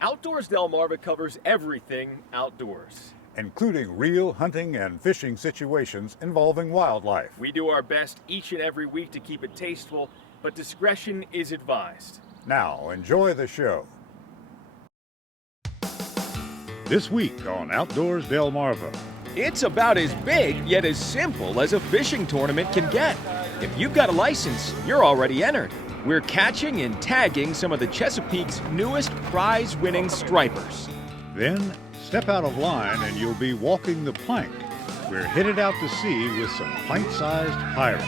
Outdoors Delmarva covers everything outdoors. Including real hunting and fishing situations involving wildlife. We do our best each and every week to keep it tasteful, but discretion is advised. Now, enjoy the show. This week on Outdoors Delmarva. It's about as big yet as simple as a fishing tournament can get. If you've got a license, you're already entered. We're catching and tagging some of the Chesapeake's newest prize-winning stripers. Then, step out of line and you'll be walking the plank. We're headed out to sea with some pint-sized pirates.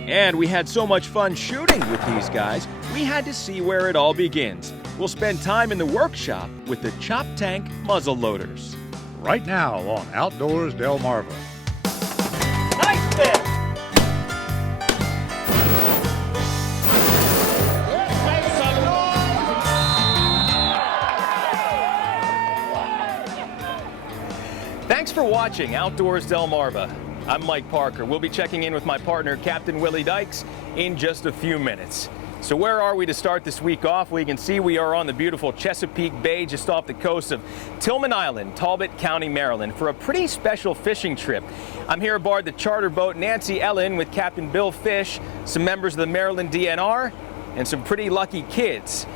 And we had so much fun shooting with these guys, we had to see where it all begins. We'll spend time in the workshop with the Chop Tank muzzle loaders. Right now on Outdoors Delmarva. Nice fish! Thanks for watching Outdoors Delmarva. I'm Mike Parker. We'll be checking in with my partner, Captain Willie Dykes, in just a few minutes. So where are we to start this week off? Well, you can see we are on the beautiful Chesapeake Bay just off the coast of Tillman Island, Talbot County, Maryland, for a pretty special fishing trip. I'm here aboard the charter boat Nancy Ellen with Captain Bill Fish, some members of the Maryland DNR, and some pretty lucky kids.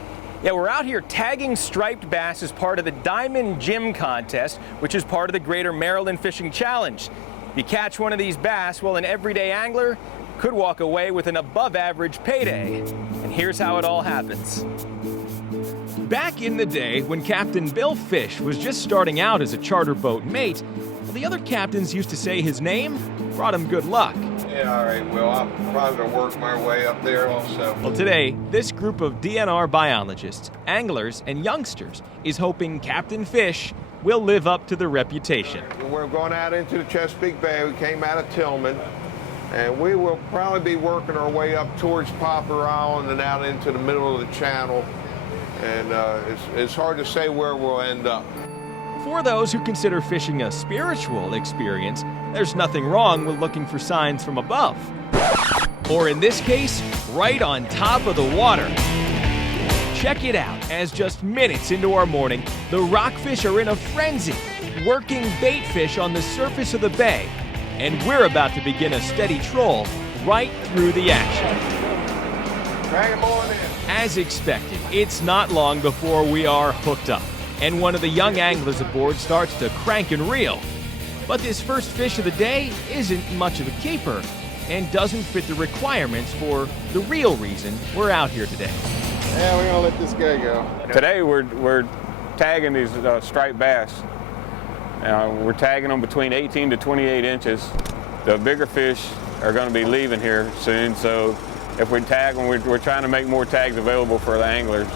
Yeah, we're out here tagging striped bass as part of the Diamond Jim contest, which is part of the Greater Maryland Fishing Challenge. If you catch one of these bass, well, an everyday angler could walk away with an above-average payday. And here's how it all happens. Back in the day, when Captain Bill Fish was just starting out as a charter boat mate, well, the other captains used to say his name brought him good luck. Yeah, all right, well, I'm probably going to work my way up there also. Well, today, this group of DNR biologists, anglers, and youngsters is hoping Captain Fish will live up to the reputation. We're going out into the Chesapeake Bay. We came out of Tillman, and we will probably be working our way up towards Popper Island and out into the middle of the channel. And it's hard to say where we'll end up. For those who consider fishing a spiritual experience, there's nothing wrong with looking for signs from above. Or in this case, right on top of the water. Check it out, as just minutes into our morning, the rockfish are in a frenzy, working bait fish on the surface of the bay, and we're about to begin a steady troll right through the action. Drag 'em on in. As expected, it's not long before we are hooked up, and one of the young anglers aboard starts to crank and reel. But this first fish of the day isn't much of a keeper and doesn't fit the requirements for the real reason we're out here today. Yeah, we're going to let this guy go. Today we're tagging these striped bass. We're tagging them between 18 to 28 inches. The bigger fish are going to be leaving here soon, so if we tag them, we're trying to make more tags available for the anglers.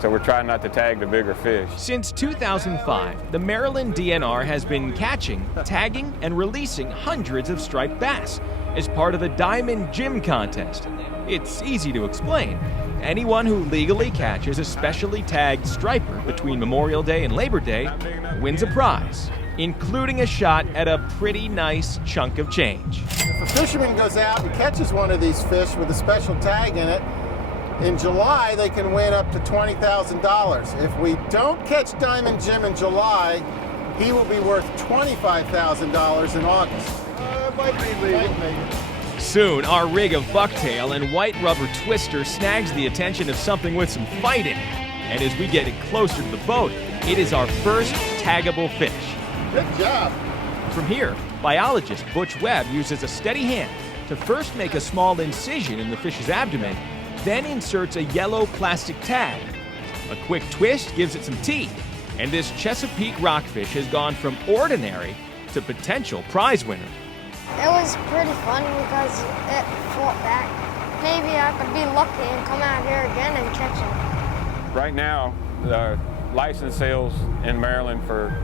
So we're trying not to tag the bigger fish. Since 2005, the Maryland DNR has been catching, tagging, and releasing hundreds of striped bass as part of the Diamond Jim contest. It's easy to explain. Anyone who legally catches a specially tagged striper between Memorial Day and Labor Day wins a prize, including a shot at a pretty nice chunk of change. If a fisherman goes out and catches one of these fish with a special tag in it, in July they can win up to $20,000. If we don't catch Diamond Jim in July, he will be worth $25,000 in August. Might be legal. Soon, our rig of bucktail and white rubber twister snags the attention of something with some fight in it. And as we get it closer to the boat, it is our first taggable fish. Good job. From here, biologist Butch Webb uses a steady hand to first make a small incision in the fish's abdomen, then inserts a yellow plastic tag. A quick twist gives it some teeth, and this Chesapeake rockfish has gone from ordinary to potential prize winner. It was pretty fun because it fought back. Maybe I could be lucky and come out here again and catch it. Right now, the license sales in Maryland for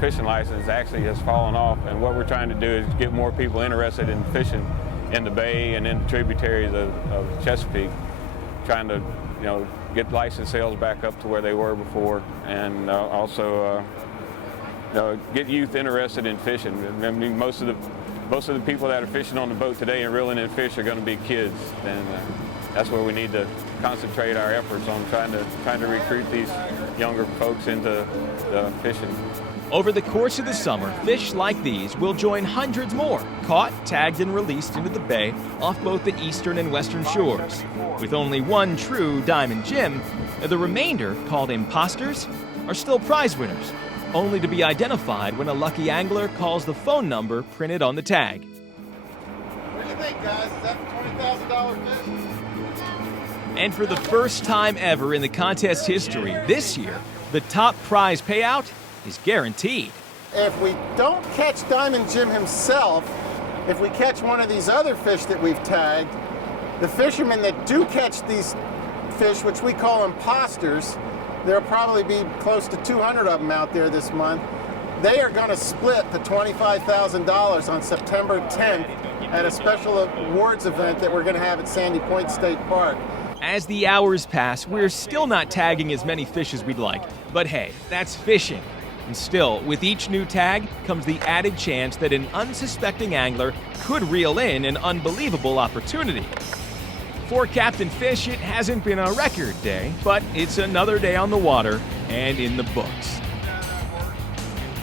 fishing license actually has fallen off, and what we're trying to do is get more people interested in fishing in the bay and in tributaries of Chesapeake, trying to get license sales back up to where they were before, and also get youth interested in fishing. I mean, most of Most of the people that are fishing on the boat today and reeling in fish are going to be kids, and that's where we need to concentrate our efforts on trying to recruit these younger folks into fishing. Over the course of the summer, fish like these will join hundreds more, caught, tagged, and released into the bay off both the eastern and western shores. With only one true Diamond Jim, the remainder, called imposters, are still prize winners, only to be identified when a lucky angler calls the phone number printed on the tag. What do you think, guys? Is that $20,000 fish? And for the first time ever in the contest's history, this year, the top prize payout is guaranteed. If we don't catch Diamond Jim himself, if we catch one of these other fish that we've tagged, the fishermen that do catch these fish, which we call imposters, there'll probably be close to 200 of them out there this month. They are going to split the $25,000 on September 10th at a special awards event that we're going to have at Sandy Point State Park. As the hours pass, we're still not tagging as many fish as we'd like. But hey, that's fishing. And still, with each new tag comes the added chance that an unsuspecting angler could reel in an unbelievable opportunity. For Captain Fish, it hasn't been a record day, but it's another day on the water and in the books.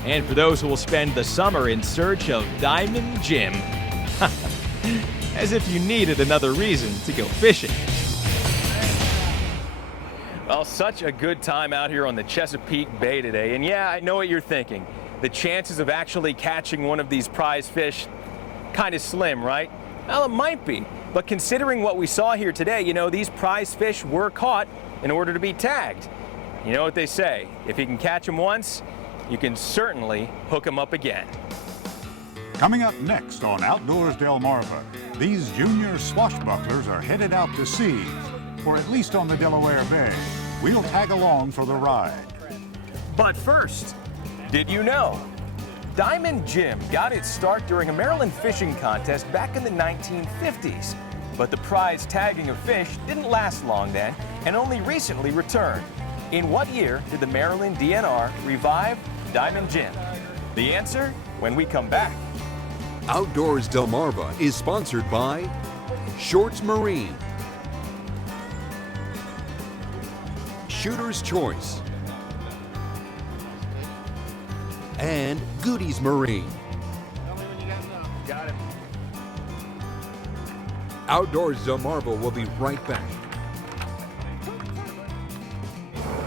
And for those who will spend the summer in search of Diamond Jim, as if you needed another reason to go fishing. Well, such a good time out here on the Chesapeake Bay today. And yeah, I know what you're thinking. The chances of actually catching one of these prize fish, kind of slim, right? Well, it might be. But considering what we saw here today, you know, these prize fish were caught in order to be tagged. You know what they say, if you can catch them once, you can certainly hook them up again. Coming up next on Outdoors Delmarva, these junior swashbucklers are headed out to sea, or at least on the Delaware Bay. We'll tag along for the ride. But first, did you know? Diamond Jim got its start during a Maryland fishing contest back in the 1950s. But the prize tagging of fish didn't last long then and only recently returned. In what year did the Maryland DNR revive Diamond Jim? The answer when we come back. Outdoors Delmarva is sponsored by Shorts Marine, Shooter's Choice, and Goodies Marine. Got it. Outdoors Delmarva will be right back.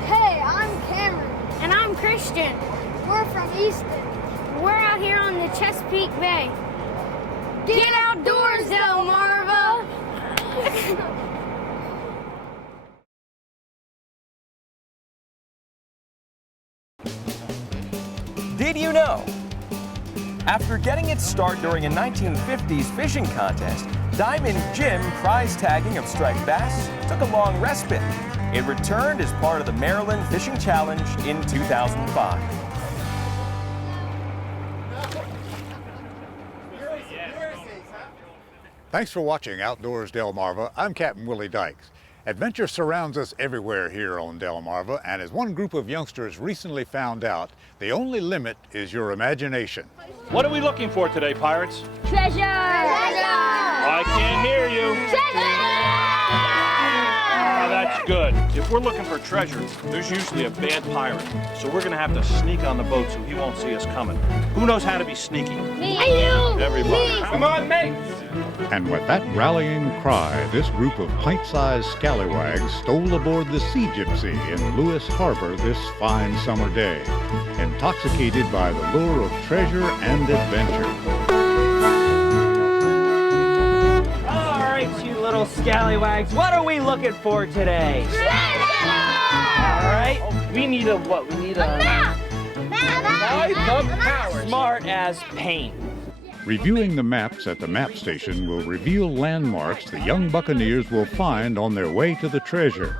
Hey, I'm Cameron. And I'm Christian. We're from Easton. We're out here on the Chesapeake Bay. Get outdoors, Delmarva! Did you know? After getting its start during a 1950s fishing contest, Diamond Jim prize tagging of striped bass took a long respite. It returned as part of the Maryland Fishing Challenge in 2005. Thanks for watching Outdoors Delmarva. I'm Captain Willie Dykes. Adventure surrounds us everywhere here on Delmarva, and as one group of youngsters recently found out, the only limit is your imagination. What are we looking for today, pirates? Treasure! Treasure! I can't hear you. Oh, that's good. If we're looking for treasure, there's usually a bad pirate. So we're going to have to sneak on the boat so he won't see us coming. Who knows how to be sneaky? Me! You! Everybody. Come on, mates! And with that rallying cry, this group of pint-sized scallywags stole aboard the Sea Gypsy in Lewis Harbor this fine summer day, intoxicated by the lure of treasure and adventure. All right, you little scallywags, what are we looking for today? Treasure! All right, we need a what? We need a Map! smart as paint. Reviewing the maps at the map station will reveal landmarks the young buccaneers will find on their way to the treasure.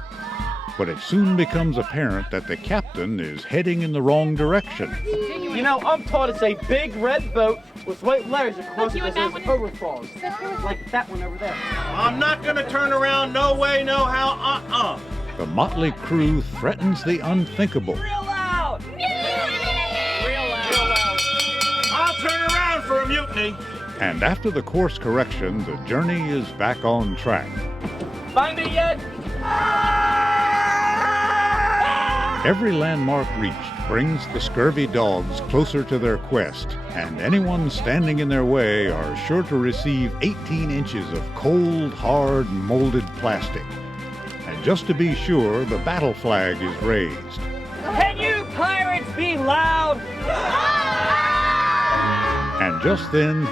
But it soon becomes apparent that the captain is heading in the wrong direction. You know, I'm taught it's a big red boat with white letters across it that says overfalls. Like that one over there. I'm not going to turn around, no way, no how, The motley crew threatens the unthinkable. Real loud! Real loud. I'll turn around for a mutiny. And after the course correction, the journey is back on track. Find it yet? Every landmark reached brings the scurvy dogs closer to their quest, and anyone standing in their way are sure to receive 18 inches of cold, hard, molded plastic. And just to be sure, the battle flag is raised. Can you pirates be loud? And just then,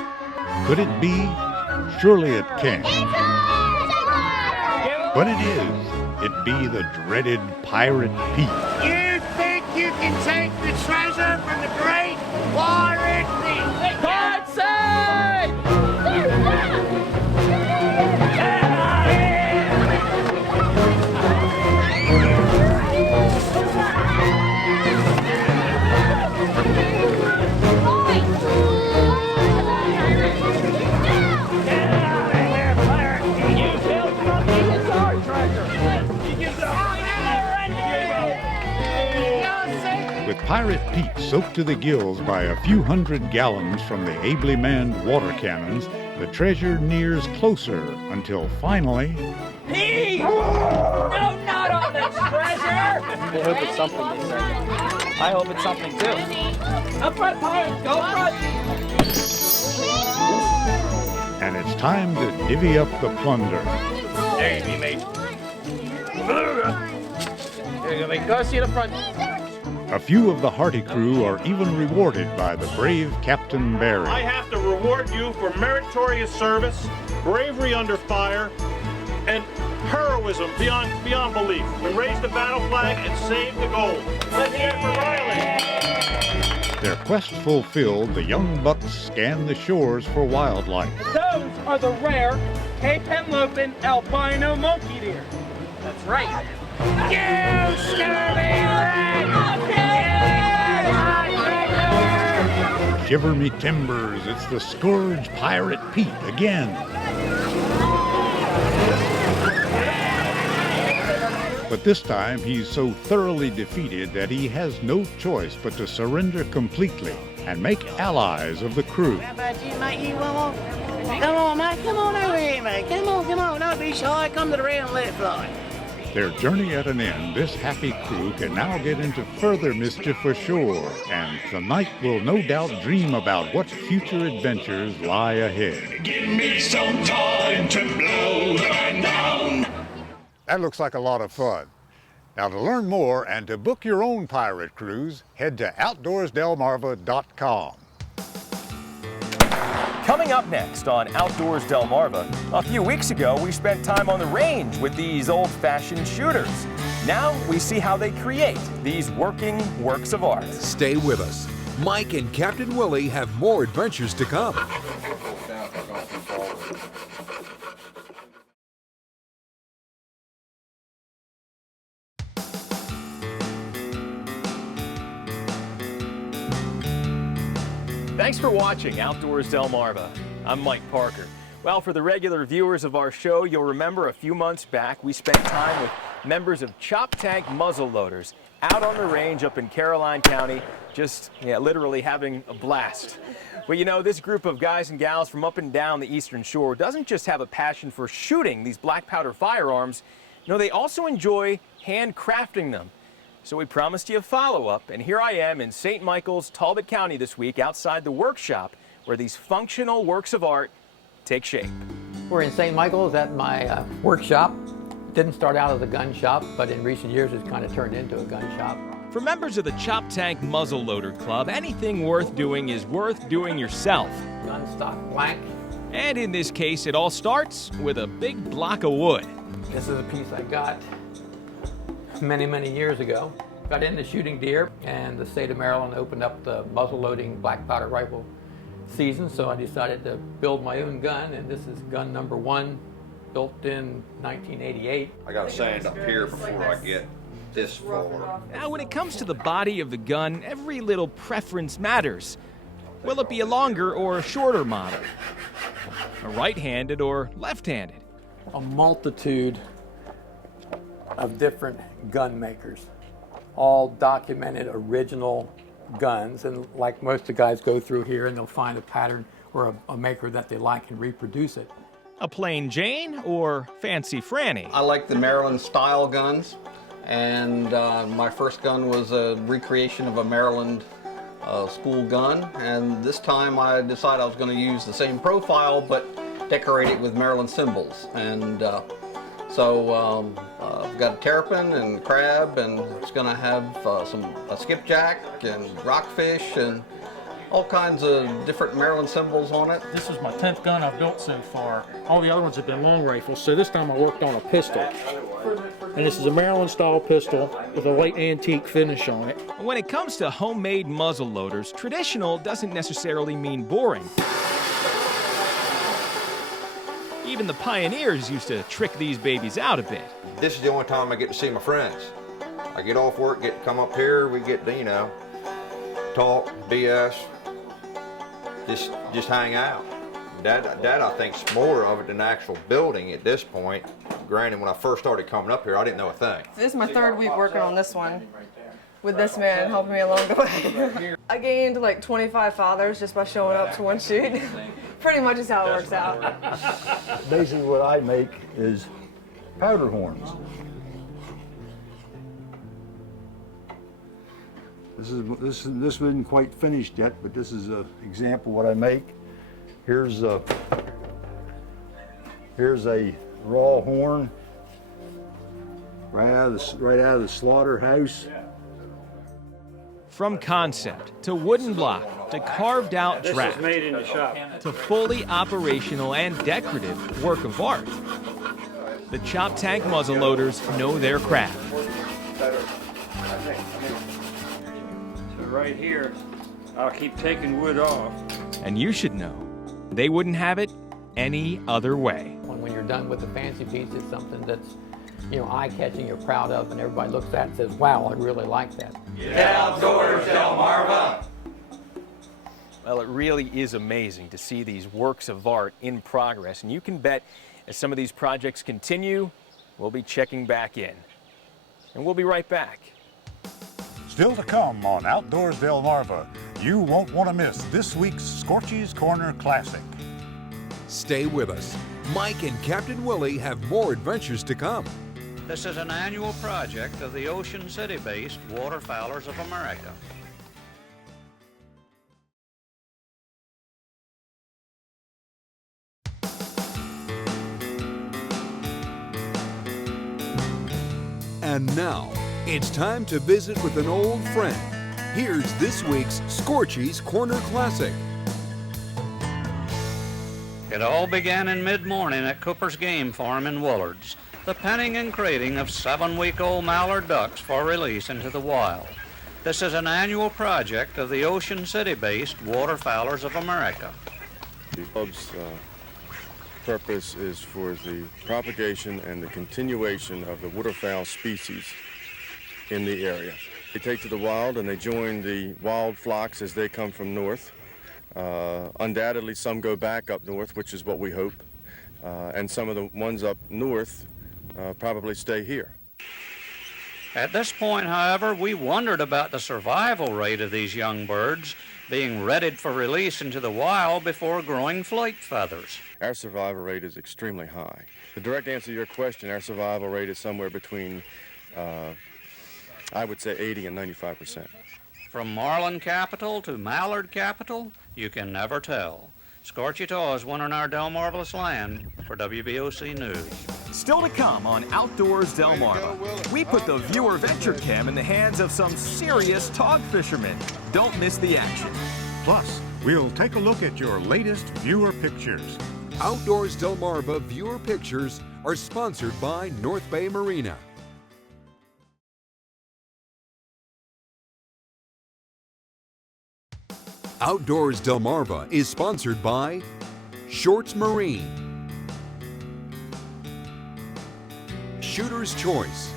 could it be? Surely it can't. But it is. It be the dreaded Pirate Pete. You think you can take the treasure from the great Pirate Pete? God side! With Pirate Pete soaked to the gills by a few hundred gallons from the ably manned water cannons, the treasure nears closer until finally... Pete! No, not on the treasure! I hope it's something, they say. I hope it's something, too. Up front, Pirate! Go front! And it's time to divvy up the plunder. There you be, mate. There you go, mate. Go see the front. A few of the hearty crew are even rewarded by the brave Captain Barry. I have to reward you for meritorious service, bravery under fire, and heroism beyond belief. You raised the battle flag and saved the gold. Let's hear it for Riley. Their quest fulfilled, the young bucks scan the shores for wildlife. Those are the rare Cape Henlopen albino monkey deer. That's right. You scurvy rat! Shiver me timbers, it's the Scourge Pirate Pete again. But this time he's so thoroughly defeated that he has no choice but to surrender completely and make allies of the crew. How about you, mate? You want one? Come on, mate. Come on over here, mate. Come on. Don't be shy. Come to the rail and let fly. Their journey at an end, this happy crew can now get into further mischief ashore, and tonight will no doubt dream about what future adventures lie ahead. Give me some time to blow them down. That looks like a lot of fun. Now, to learn more and to book your own pirate cruise, head to OutdoorsDelmarva.com. Coming up next on Outdoors Delmarva, a few weeks ago we spent time on the range with these old-fashioned shooters. Now we see how they create these working works of art. Stay with us. Mike and Captain Willie have more adventures to come. Thanks for watching Outdoors Delmarva. I'm Mike Parker. Well, for the regular viewers of our show, you'll remember a few months back we spent time with members of Chop Tank Muzzleloaders out on the range up in Caroline County, just literally having a blast. Well, you know, this group of guys and gals from up and down the Eastern Shore doesn't just have a passion for shooting these black powder firearms. No, they also enjoy handcrafting them. So we promised you a follow-up, and here I am in St. Michael's, Talbot County this week outside the workshop where these functional works of art take shape. We're in St. Michael's at my workshop. Didn't start out as a gun shop, but in recent years it's kind of turned into a gun shop. For members of the Chop Tank Muzzleloader Club, anything worth doing is worth doing yourself. Gun stock blank. And in this case, it all starts with a big block of wood. This is a piece I got many years ago. Got into shooting deer, and the state of Maryland opened up the muzzle-loading black powder rifle season, so I decided to build my own gun, and this is gun number 1, built in 1988. I gotta stand up here before I get this far. Now, when it comes to the body of the gun, every little preference matters. Will it be a longer or a shorter model? A right-handed or left-handed? A multitude of different gun makers, all documented original guns, and like most of the guys go through here and they'll find a pattern or a maker that they like and reproduce it. A plain Jane or fancy Franny? I like the Maryland style guns, and my first gun was a recreation of a Maryland school gun, and this time I decided I was going to use the same profile but decorate it with Maryland symbols. And so I've got terrapin and crab, and it's going to have a skipjack and rockfish and all kinds of different Maryland symbols on it. This is my 10th gun I've built so far. All the other ones have been long rifles, so this time I worked on a pistol. And this is a Maryland style pistol with a light antique finish on it. When it comes to homemade muzzle loaders, traditional doesn't necessarily mean boring. Even the pioneers used to trick these babies out a bit. This is the only time I get to see my friends. I get off work, get to come up here, we get to, you know, talk, BS, just hang out. That I think's more of it than the actual building at this point. Granted, when I first started coming up here, I didn't know a thing. This is my third week working on this one with this man helping me along the way. I gained like 25 fathers just by showing up to one shoot. Pretty much is how it works out. Basically what I make is powder horns. This isn't quite finished yet, but this is an example of what I make. Here's a raw horn right out of the slaughterhouse. From concept to wooden block to carved out trap This is made in the shop. to fully operational and decorative work of art, the Chop Tank muzzleloaders know their craft. So right here, I'll keep taking wood off. And you should know, they wouldn't have it any other way. When you're done with the fancy piece, it's something that's, you know, eye-catching, you're proud of, and everybody looks at it and says, wow, I really like that. Get outdoors, Delmarva! Well, it really is amazing to see these works of art in progress, and you can bet as some of these projects continue, we'll be checking back in. And we'll be right back. Still to come on Outdoors Delmarva, you won't want to miss this week's Scorchy's Corner Classic. Stay with us. Mike and Captain Willie have more adventures to come. This is an annual project of the Ocean City-based Waterfowlers of America. And now, it's time to visit with an old friend. Here's this week's Scorchy's Corner Classic. It all began in mid-morning at Cooper's Game Farm in Willards, the penning and crating of 7-week-old mallard ducks for release into the wild. This is an annual project of the Ocean City-based Waterfowlers of America. The club's purpose is for the propagation and the continuation of the waterfowl species in the area. They take to the wild and they join the wild flocks as they come from north. Undoubtedly, some go back up north, which is what we hope, and some of the ones up north probably stay here. At this point, however, we wondered about the survival rate of these young birds being readied for release into the wild before growing flight feathers. Our survival rate is extremely high. The direct answer to your question, our survival rate is somewhere between, I would say, 80 and 95%. From marlin capital to mallard capital, you can never tell. Scorchy Taws won on our Delmarvelous land for WBOC News. Still to come on Outdoors Delmarva, we put the viewer venture cam in the hands of some serious tog fishermen. Don't miss the action. Plus, we'll take a look at your latest viewer pictures. Outdoors Delmarva viewer pictures are sponsored by North Bay Marina. Outdoors Delmarva is sponsored by Shorts Marine, Shooter's Choice,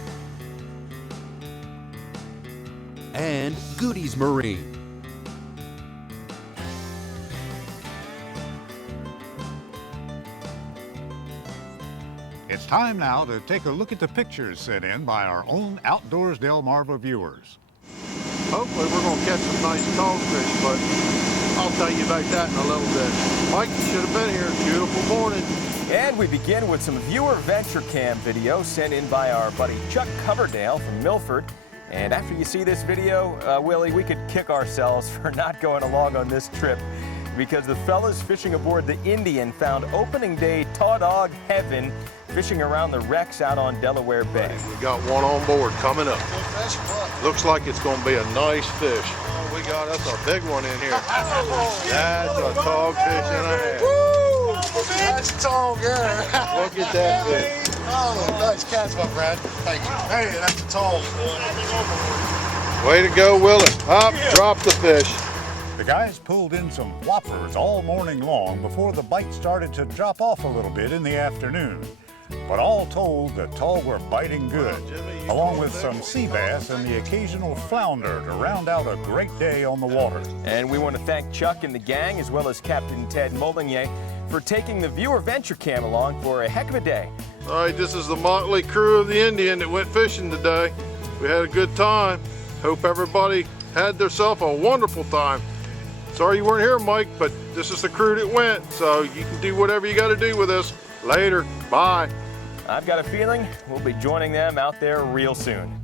and Goodies Marine. It's time now to take a look at the pictures sent in by our own Outdoors Delmarva viewers. Hopefully we're going to catch some nice dogfish, but I'll tell you about that in a little bit. Mike, you should have been here. Beautiful morning. And we begin with some viewer venture cam video sent in by our buddy Chuck Coverdale from Milford. And after you see this video, Willie, we could kick ourselves for not going along on this trip because the fellas fishing aboard the Indian found opening day taw-dog heaven fishing around the wrecks out on Delaware Bay. We got one on board coming up. Looks like it's going to be a nice fish. Oh, we got us a big one in here. That's a dogfish and a half. That's tall, yeah. Look at that fish. Oh, nice catch, my friend. Thank you. Hey, that's a tall. Way to go, Willie. Up, drop the fish. The guys pulled in some whoppers all morning long before the bite started to drop off a little bit in the afternoon. But all told, the tall were biting good, along with some sea bass and the occasional flounder to round out a great day on the water. And we want to thank Chuck and the gang, as well as Captain Ted Molinier, for taking the viewer venture cam along for a heck of a day. All right, this is the motley crew of the Indian that went fishing today. We had a good time. Hope everybody had themselves a wonderful time. Sorry you weren't here, Mike, but this is the crew that went, so you can do whatever you got to do with us. Later. Bye. I've got a feeling we'll be joining them out there real soon.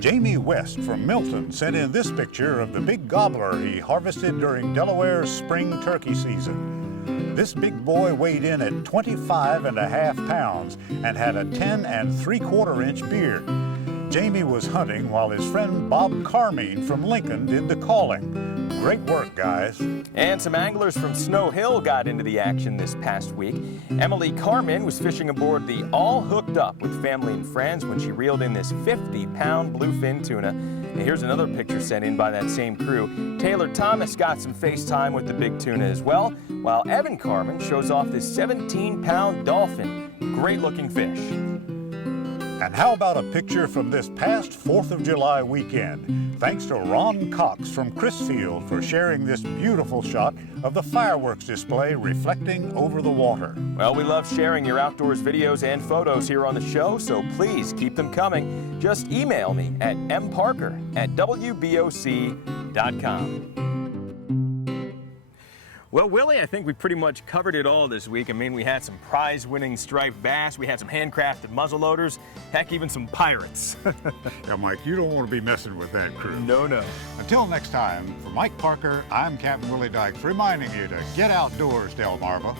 Jamie West from Milton sent in this picture of the big gobbler he harvested during Delaware's spring turkey season. This big boy weighed in at 25.5 pounds and had a 10 3/4 inch beard. Jamie was hunting while his friend Bob Carmine from Lincoln did the calling. Great work, guys. And some anglers from Snow Hill got into the action this past week. Emily Carmen was fishing aboard the All Hooked Up with family and friends when she reeled in this 50-pound bluefin tuna. And here's another picture sent in by that same crew. Taylor Thomas got some FaceTime with the big tuna as well, while Evan Carmen shows off this 17-pound dolphin. Great-looking fish. And how about a picture from this past 4th of July weekend? Thanks to Ron Cox from Chrisfield for sharing this beautiful shot of the fireworks display reflecting over the water. Well, we love sharing your outdoors videos and photos here on the show, so please keep them coming. Just email me at mparker@wboc.com. Well, Willie, I think we pretty much covered it all this week. I mean, we had some prize-winning striped bass, we had some handcrafted muzzleloaders, heck, even some pirates. Yeah, Mike, you don't want to be messing with that crew. No, no. Until next time, for Mike Parker, I'm Captain Willie Dykes, reminding you to get outdoors, Delmarva.